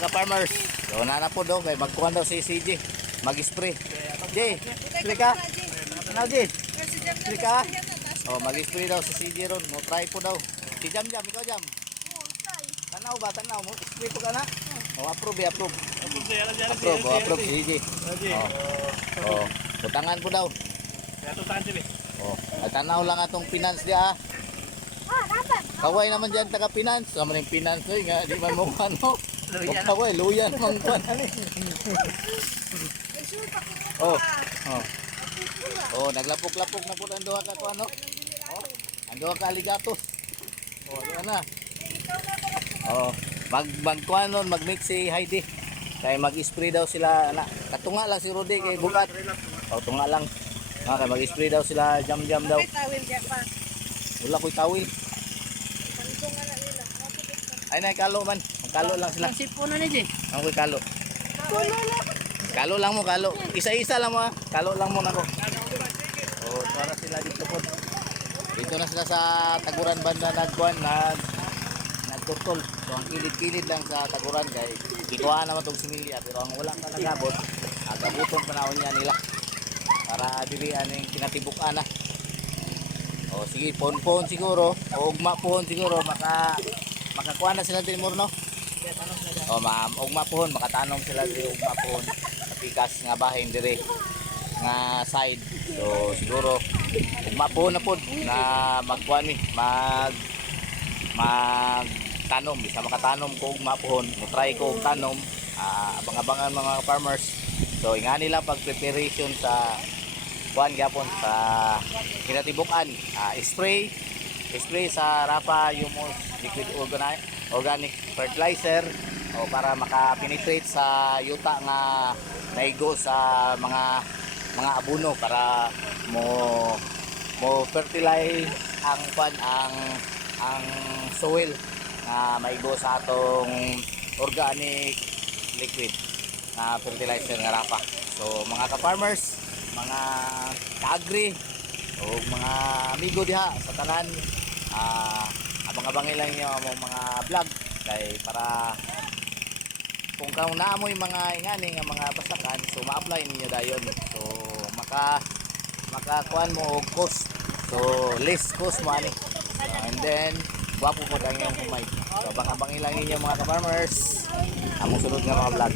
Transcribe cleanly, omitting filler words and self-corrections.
mga ka-farmers. So na po daw kay magkuhan daw si CJ. Mag-spray. J, spray ka? Ano J? Spray ka? Oh, mag-spray daw si CJ ron. Mo try po daw. Si Jam, ikaw Jam. Tanaw ba? Tanaw mo? Spray po ka na? Oh, approve. Approve, si CJ. Oh, butangan po daw. Oh, at tanaw lang atong finance dia. Kaway naman dyan taga-finance. Sama ng finance nga, di man mo ano. Kaway, luyan mong kuhan. Oh. Naglapok-lapok na po ang duha ka ano. Oh, ang duha ka aligatos. Oh, di na. Oh, magkuhan nun, mag-mix si Heidi. Kaya mag-spray daw sila, katunga lang si Rudy kay bukat. Oh, tunga lang. Kaya mag-spray daw sila, jam daw. Wala ko'y tawil. Ay na, kalo man. Kalo lang sila. Sipuno ni Jay. Ang ko'y kalo. Kalo lang mo, kalo. Isa-isa lang mo ha. Kalo lang mo na ko. Oh, para sila dito po. Dito na sila sa Taguran banda nagkuhan, nagturtol. So ang kilid-kilid lang sa Taguran kay ikuha naman itong similya. Pero ang wala ka nagabot, agabutong panahon niya nila. Para dilihan yung kinatibukan na. O sige, pon siguro. O ugma pohon siguro. Makakuha na sila din mo, no? O ugma pohon. Makatanom sila din ugma pohon. Matikas nga bahin dire. Nga side. So siguro, ugma pohon na po. Na magkuha ni. Magtanom. Bisa makatanom ko ugma pohon. Try ko tanom. Abang-abangan mga farmers. So ingani lang pag preparation sa kuan gyapon sa kinatibukan. Spray sa Rafa Humus liquid organic fertilizer o para maka-penetrate sa yuta nga naigo sa mga abono para mo fertilize ang kuan ang soil na maigo sa atong organic liquid na fertilizer nga Rafa. So mga ka-farmers, mga ka-agri o mga amigo diha sa tanan, abang-abangin lang niyo ang mga vlog kay para kung kaunamoy mga ingani nga mga basakan, so ma-apply niyo dayon. So makakuan mo og cost. So less cost mo ani. And then wapo mo ang inyong kumay. So abang-abangin lang niyo mga ka-farmers. Among sunod nga mga vlog.